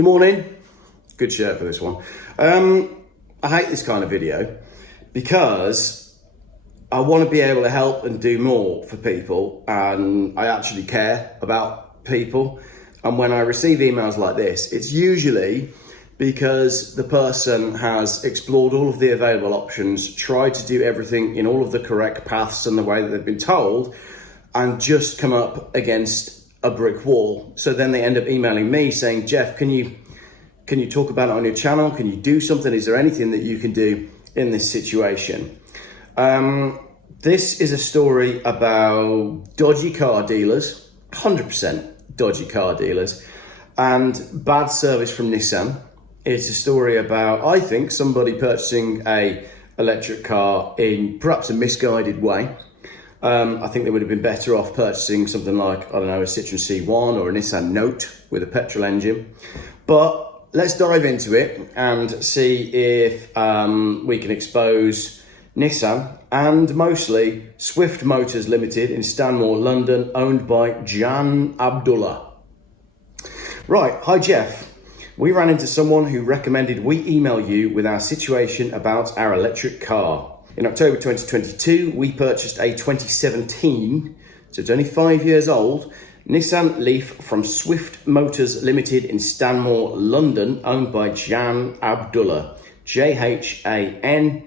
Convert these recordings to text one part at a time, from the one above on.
Good morning. Good shirt for this one. I hate this kind of video because I want to be able to help and do more for people, and I actually care about people. And when I receive emails like this, it's usually because the person has explored all of the available options, tried to do everything in all of the correct paths and the way that they've been told, and just come up against a brick wall. So then they end up emailing me saying, Jeff, can you talk about it on your channel? Can you do something? Is there anything that you can do in this situation? This is a story about dodgy car dealers, 100% dodgy car dealers, and bad service from Nissan. It's a story about, I think, somebody purchasing a electric car in perhaps a misguided way. I think they would have been better off purchasing something like, I don't know, a Citroen C1 or a Nissan Note with a petrol engine. But let's dive into it and see if we can expose Nissan and mostly Swift Motors Limited in Stanmore, London, owned by Jan Abdullah. Right, hi Jeff. We ran into someone who recommended we email you with our situation about our electric car. In October 2022, we purchased a 2017, so it's only 5 years old, Nissan Leaf from Swift Motors Limited in Stanmore, London, owned by Jan Abdullah, Jan-Abdullah.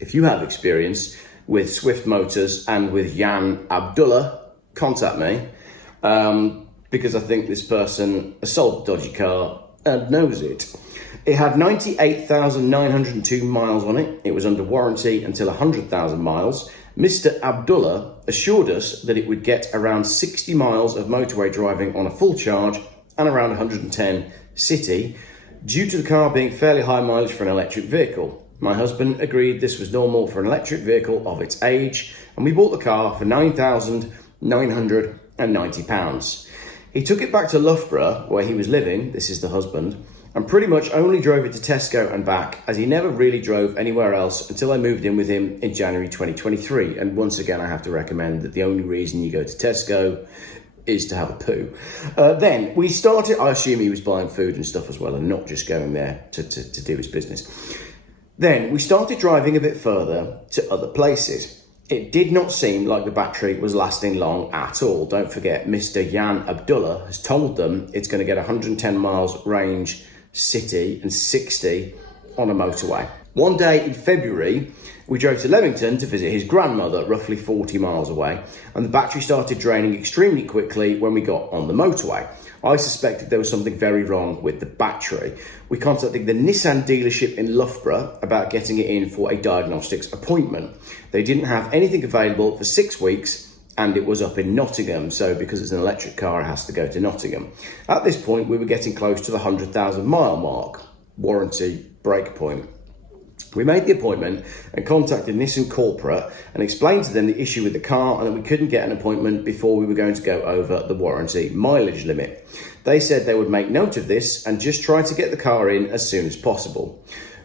If you have experience with Swift Motors and with Jan Abdullah, contact me, because I think this person has sold a dodgy car and knows it. It had 98,902 miles on it. It was under warranty until 100,000 miles. Mr. Abdullah assured us that it would get around 60 miles of motorway driving on a full charge and around 110 city, due to the car being fairly high mileage for an electric vehicle. My husband agreed this was normal for an electric vehicle of its age, and we bought the car for £9,990. He took it back to Loughborough, where he was living, this is the husband, and pretty much only drove it to Tesco and back, as he never really drove anywhere else until I moved in with him in January 2023. And once again, I have to recommend that the only reason you go to Tesco is to have a poo. Then we started, I assume he was buying food and stuff as well and not just going there to do his business. Then we started driving a bit further to other places. It did not seem like the battery was lasting long at all. Don't forget, Mr. Jan Abdullah has told them it's going to get 110 miles range city and 60 on a motorway. One day in February, we drove to Leamington to visit his grandmother, roughly 40 miles away, and the battery started draining extremely quickly when we got on the motorway. I suspected there was something very wrong with the battery. We contacted the Nissan dealership in Loughborough about getting it in for a diagnostics appointment. They didn't have anything available for 6 weeks, and it was up in Nottingham, so because it's an electric car, it has to go to Nottingham. At this point, we were getting close to the 100,000 mile mark, warranty break point. We made the appointment and contacted Nissan corporate and explained to them the issue with the car and that we couldn't get an appointment before we were going to go over the warranty mileage limit. They said they would make note of this and just try to get the car in as soon as possible.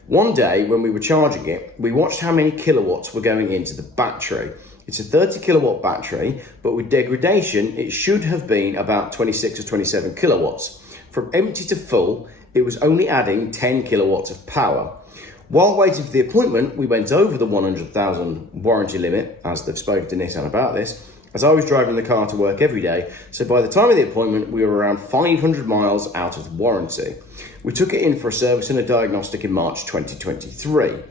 One day when we were charging it, we watched how many kilowatts were going into the battery. It's a 30 kilowatt battery, but with degradation, it should have been about 26 or 27 kilowatts. From empty to full, it was only adding 10 kilowatts of power. While waiting for the appointment, we went over the 100,000 warranty limit, as they've spoken to Nissan about this, as I was driving the car to work every day. So by the time of the appointment, we were around 500 miles out of warranty. We took it in for a service and a diagnostic in March 2023.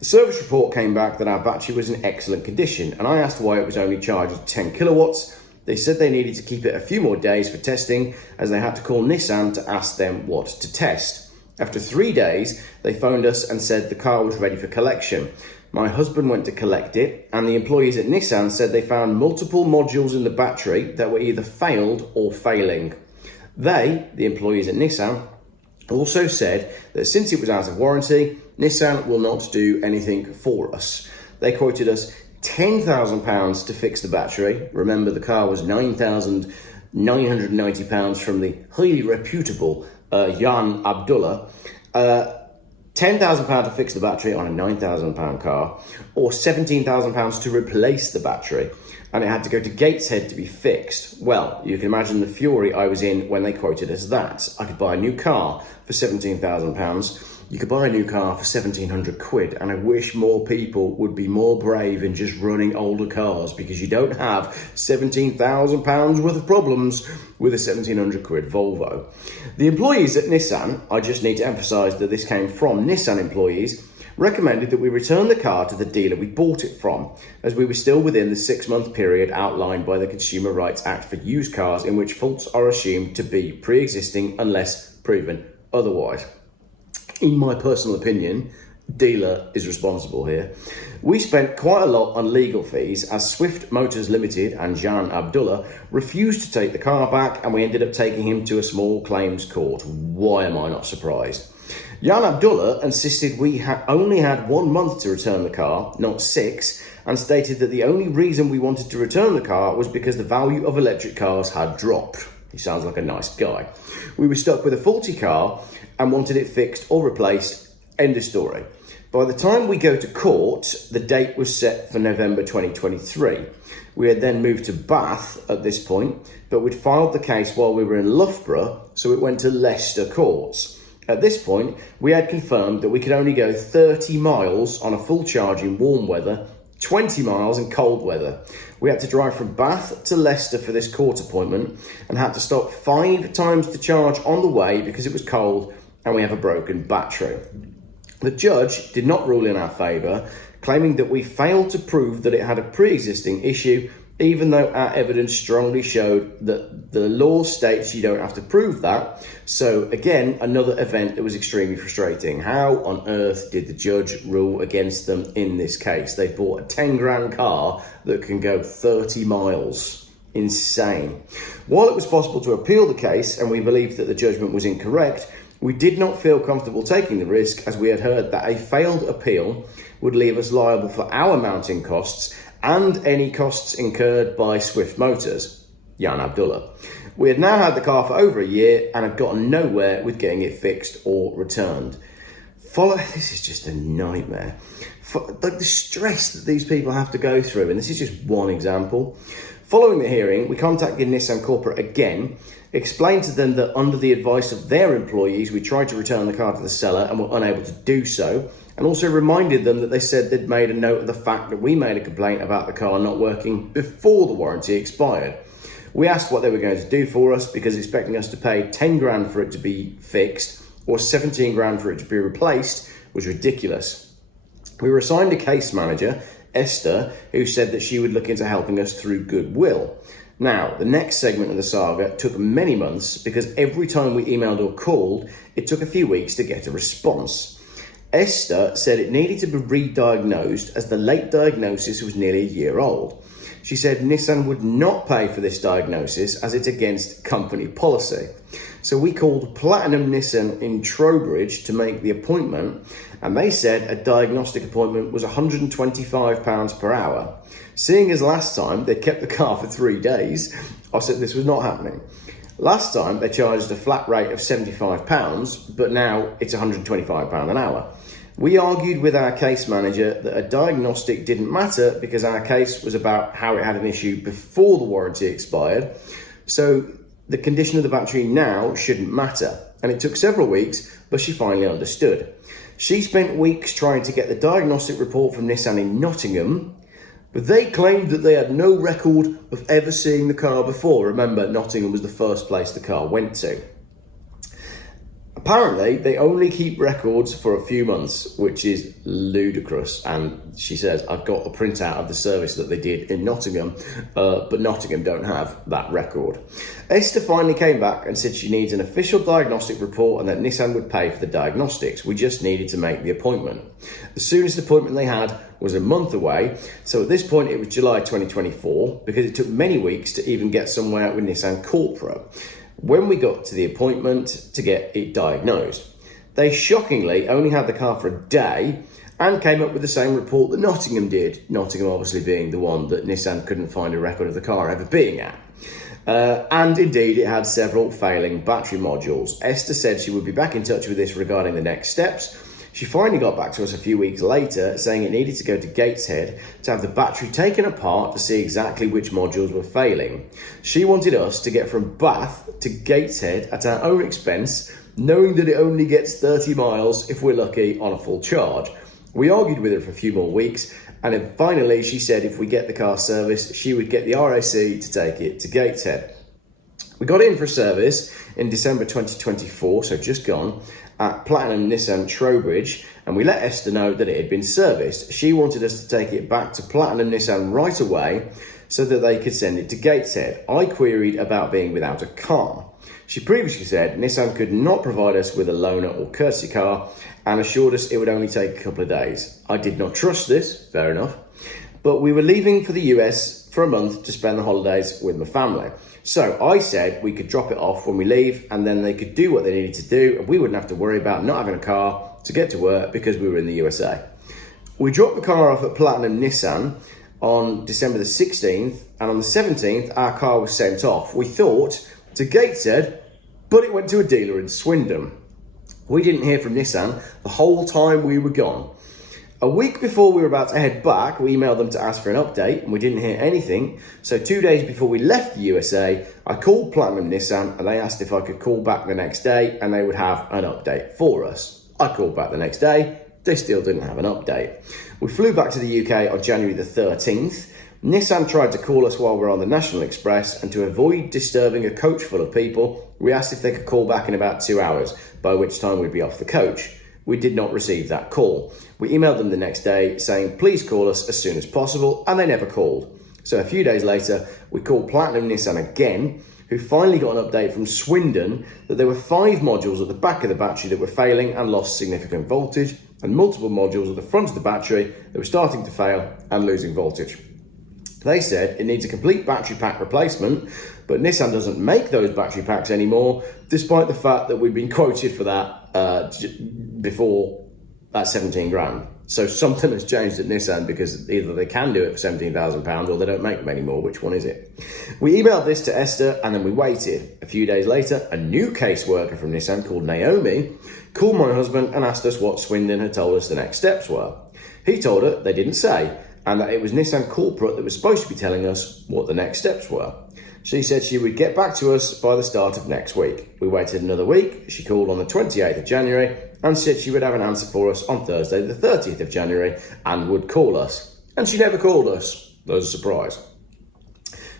The service report came back that our battery was in excellent condition, and I asked why it was only charging 10 kilowatts. They said they needed to keep it a few more days for testing, as they had to call Nissan to ask them what to test. After 3 days, they phoned us and said the car was ready for collection. My husband went to collect it, and the employees at Nissan said they found multiple modules in the battery that were either failed or failing. They, the employees at Nissan, also said that since it was out of warranty, Nissan will not do anything for us. They quoted us £10,000 to fix the battery. Remember, the car was £9,990 from the highly reputable Jan Abdullah. £10,000 to fix the battery on a £9,000 car, or £17,000 to replace the battery, and it had to go to Gateshead to be fixed. Well, you can imagine the fury I was in when they quoted us that. I could buy a new car for £17,000. You could buy a new car for 1,700 quid, and I wish more people would be more brave in just running older cars, because you don't have £17,000 worth of problems with a 1,700 quid Volvo. The employees at Nissan, I just need to emphasise that this came from Nissan employees, recommended that we return the car to the dealer we bought it from, as we were still within the 6-month period outlined by the Consumer Rights Act for used cars, in which faults are assumed to be pre-existing unless proven otherwise. In my personal opinion, dealer is responsible here. We spent quite a lot on legal fees, as Swift Motors Limited and Jan Abdullah refused to take the car back, and we ended up taking him to a small claims court. Why am I not surprised? Jan Abdullah insisted we only had 1 month to return the car, not 6, and stated that the only reason we wanted to return the car was because the value of electric cars had dropped. He sounds like a nice guy. We were stuck with a faulty car and wanted it fixed or replaced. End of story. By the time we go to court, the date was set for November 2023. We had then moved to Bath at this point, but we'd filed the case while we were in Loughborough, so it went to Leicester courts. At this point, we had confirmed that we could only go 30 miles on a full charge in warm weather, 20 miles in cold weather. We had to drive from Bath to Leicester for this court appointment, and had to stop 5 times to charge on the way because it was cold and we have a broken battery. The judge did not rule in our favour, claiming that we failed to prove that it had a pre-existing issue, even though our evidence strongly showed that the law states you don't have to prove that. So again, another event that was extremely frustrating. How on earth did the judge rule against them in this case? They bought a 10 grand car that can go 30 miles. Insane. While it was possible to appeal the case, and we believed that the judgment was incorrect, we did not feel comfortable taking the risk, as we had heard that a failed appeal would leave us liable for our mounting costs and any costs incurred by Swift Motors, Jan Abdullah. We had now had the car for over a year and had gotten nowhere with getting it fixed or returned. This is just a nightmare. Like the stress that these people have to go through, and this is just one example. Following the hearing, we contacted Nissan Corporate again, explained to them that under the advice of their employees, we tried to return the car to the seller and were unable to do so, and also reminded them that they said they'd made a note of the fact that we made a complaint about the car not working before the warranty expired. We asked what they were going to do for us, because expecting us to pay 10 grand for it to be fixed or 17 grand for it to be replaced was ridiculous. We were assigned a case manager, Esther, who said that she would look into helping us through goodwill. Now, the next segment of the saga took many months, because every time we emailed or called, it took a few weeks to get a response. Esther said it needed to be re-diagnosed, as the late diagnosis was nearly a year old. She said Nissan would not pay for this diagnosis, as it's against company policy. So we called Platinum Nissan in Trowbridge to make the appointment, and they said a diagnostic appointment was £125 per hour. Seeing as last time they kept the car for 3 days, I said this was not happening. Last time they charged a flat rate of £75, but now it's £125 an hour. We argued with our case manager that a diagnostic didn't matter, because our case was about how it had an issue before the warranty expired. So the condition of the battery now shouldn't matter. And it took several weeks, but she finally understood. She spent weeks trying to get the diagnostic report from Nissan in Nottingham, but they claimed that they had no record of ever seeing the car before. Remember, Nottingham was the first place the car went to. Apparently, they only keep records for a few months, which is ludicrous. And she says, I've got a printout of the service that they did in Nottingham, but Nottingham don't have that record. Esther finally came back and said she needs an official diagnostic report and that Nissan would pay for the diagnostics. We just needed to make the appointment. The soonest appointment they had was a month away. So at this point, it was July 2024, because it took many weeks to even get somewhere with Nissan Corporate. When we got to the appointment to get it diagnosed, they shockingly only had the car for a day and came up with the same report that Nottingham did. Nottingham obviously being the one that Nissan couldn't find a record of the car ever being at. And indeed, it had several failing battery modules. Esther said she would be back in touch with this regarding the next steps. She finally got back to us a few weeks later saying it needed to go to Gateshead to have the battery taken apart to see exactly which modules were failing. She wanted us to get from Bath to Gateshead at our own expense, knowing that it only gets 30 miles if we're lucky on a full charge. We argued with her for a few more weeks, and then finally she said if we get the car serviced, she would get the RAC to take it to Gateshead. We got it in for a service in December 2024, so just gone, at Platinum Nissan Trowbridge, and we let Esther know that it had been serviced. She wanted us to take it back to Platinum Nissan right away so that they could send it to Gateshead. I queried about being without a car. She previously said Nissan could not provide us with a loaner or courtesy car and assured us it would only take a couple of days. I did not trust this, fair enough, but we were leaving for the US for a month to spend the holidays with my family. So I said we could drop it off when we leave and then they could do what they needed to do and we wouldn't have to worry about not having a car to get to work because we were in the USA. We dropped the car off at Platinum Nissan on December the 16th and on the 17th our car was sent off. We thought to Gateshead, but it went to a dealer in Swindon. We didn't hear from Nissan the whole time we were gone. A week before we were about to head back, we emailed them to ask for an update and we didn't hear anything. So 2 days before we left the USA, I called Platinum Nissan and they asked if I could call back the next day and they would have an update for us. I called back the next day, they still didn't have an update. We flew back to the UK on January the 13th. Nissan tried to call us while we were on the National Express, and to avoid disturbing a coach full of people, we asked if they could call back in about 2 hours, by which time we'd be off the coach. We did not receive that call. We emailed them the next day saying, please call us as soon as possible, and they never called. So a few days later, we called Platinum Nissan again, who finally got an update from Swindon that there were 5 modules at the back of the battery that were failing and lost significant voltage, and multiple modules at the front of the battery that were starting to fail and losing voltage. They said it needs a complete battery pack replacement, but Nissan doesn't make those battery packs anymore, despite the fact that we'd been quoted for that before at 17 grand. So something has changed at Nissan because either they can do it for £17,000 or they don't make them anymore. Which one is it? We emailed this to Esther and then we waited. A few days later, a new caseworker from Nissan called Naomi called my husband and asked us what Swindon had told us the next steps were. He told her they didn't say, and that it was Nissan corporate that was supposed to be telling us what the next steps were. She said she would get back to us by the start of next week. We waited another week. She called on the 28th of January and said she would have an answer for us on Thursday the 30th of January and would call us. And she never called us. That was a surprise.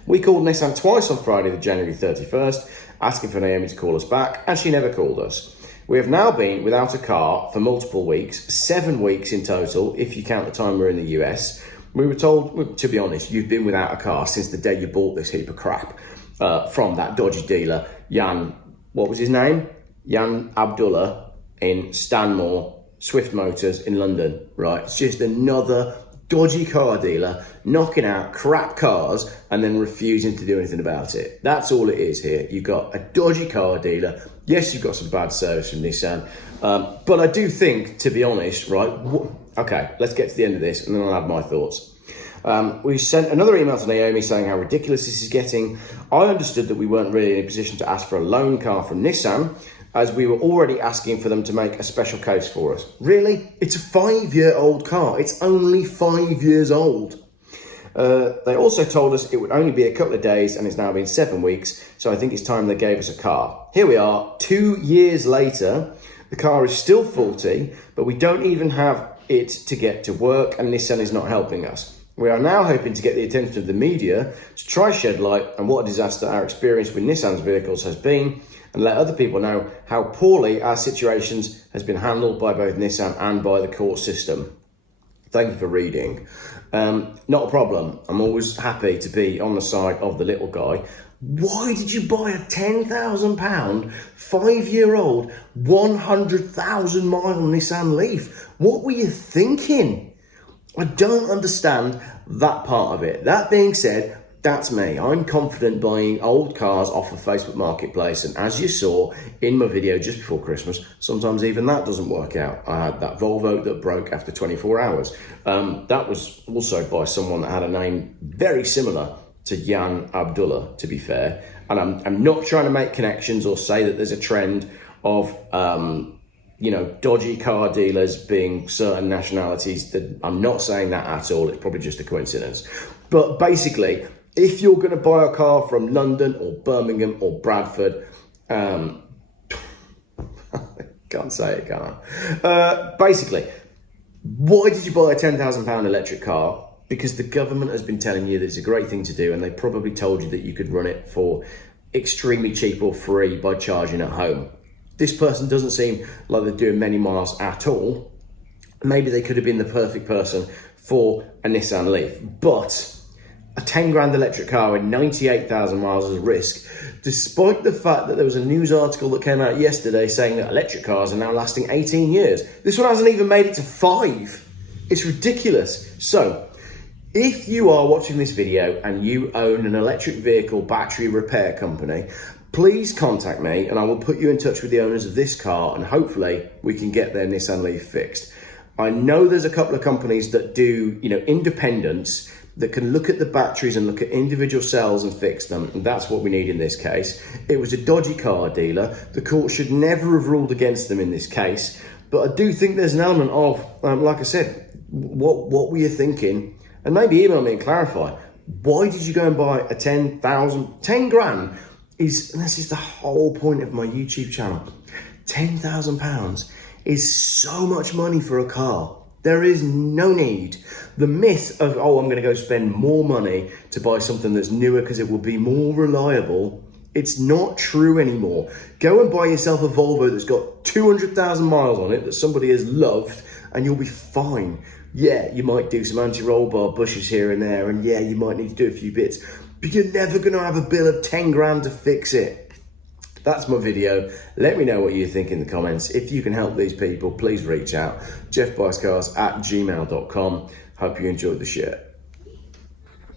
We called Nissan twice on Friday the January 31st, asking for Naomi to call us back, and she never called us. We have now been without a car for multiple weeks, 7 weeks in total, if you count the time we're in the US. We were told, to be honest, you've been without a car since the day you bought this heap of crap from that dodgy dealer, Jan, what was his name? Jan Abdullah in Stanmore, Swift Motors in London, right? It's just another dodgy car dealer knocking out crap cars and then refusing to do anything about it. That's all it is here. You've got a dodgy car dealer. Yes, you've got some bad service from Nissan, but I do think, to be honest, right, okay, let's get to the end of this and then I'll add my thoughts. We sent another email to Naomi saying how ridiculous this is getting. I understood that we weren't really in a position to ask for a loan car from Nissan, as we were already asking for them to make a special case for us. Really? It's a 5-year-old car. It's only 5 years old. They also told us it would only be a couple of days and it's now been 7 weeks, so I think it's time they gave us a car. Here we are, 2 years later. The car is still faulty, but we don't even have it to get to work and Nissan is not helping us. We are now hoping to get the attention of the media to try shed light on what a disaster our experience with Nissan's vehicles has been and let other people know how poorly our situations has been handled by both Nissan and by the court system. Thank you for reading. Not a problem. I'm always happy to be on the side of the little guy. Why did you buy a £10,000, 5-year-old, 100,000 mile Nissan Leaf? What were you thinking? I don't understand that part of it. That being said, that's me. I'm confident buying old cars off of Facebook Marketplace, and as you saw in my video just before Christmas, sometimes even that doesn't work out. I had that Volvo that broke after 24 hours. That was also by someone that had a name very similar to Jan Abdullah, to be fair. And I'm not trying to make connections or say that there's a trend of you know, dodgy car dealers being certain nationalities. That I'm not saying that at all. It's probably just a coincidence. But basically, if you're going to buy a car from London or Birmingham or Bradford, can't say it, can I? Basically, why did you buy a £10,000 electric car? Because the government has been telling you that it's a great thing to do, and they probably told you that you could run it for extremely cheap or free by charging at home. This person doesn't seem like they're doing many miles at all. Maybe they could have been the perfect person for a Nissan Leaf, but a 10 grand electric car with 98,000 miles is a risk, despite the fact that there was a news article that came out yesterday saying that electric cars are now lasting 18 years. This one hasn't even made it to 5. It's ridiculous. So, if you are watching this video and you own an electric vehicle battery repair company, please contact me and I will put you in touch with the owners of this car, and hopefully we can get their Nissan Leaf fixed. I know there's a couple of companies that do, you know, independents that can look at the batteries and look at individual cells and fix them, and that's what we need in this case. It was a dodgy car dealer. The court should never have ruled against them in this case, but I do think there's an element of, like I said, what were you thinking? And maybe email me and clarify, why did you go and buy a 10 grand is, and this is the whole point of my YouTube channel, £10,000 is so much money for a car. There is no need. The myth of, oh, I'm going to go spend more money to buy something that's newer because it will be more reliable, it's not true anymore. Go and buy yourself a Volvo that's got 200,000 miles on it that somebody has loved, and you'll be fine. Yeah, you might do some anti-roll bar bushes here and there, and yeah, you might need to do a few bits, but you're never going to have a bill of 10 grand to fix it. That's my video. Let me know what you think in the comments. If you can help these people, please reach out. jeffbuyscars@gmail.com. Hope you enjoyed the shit.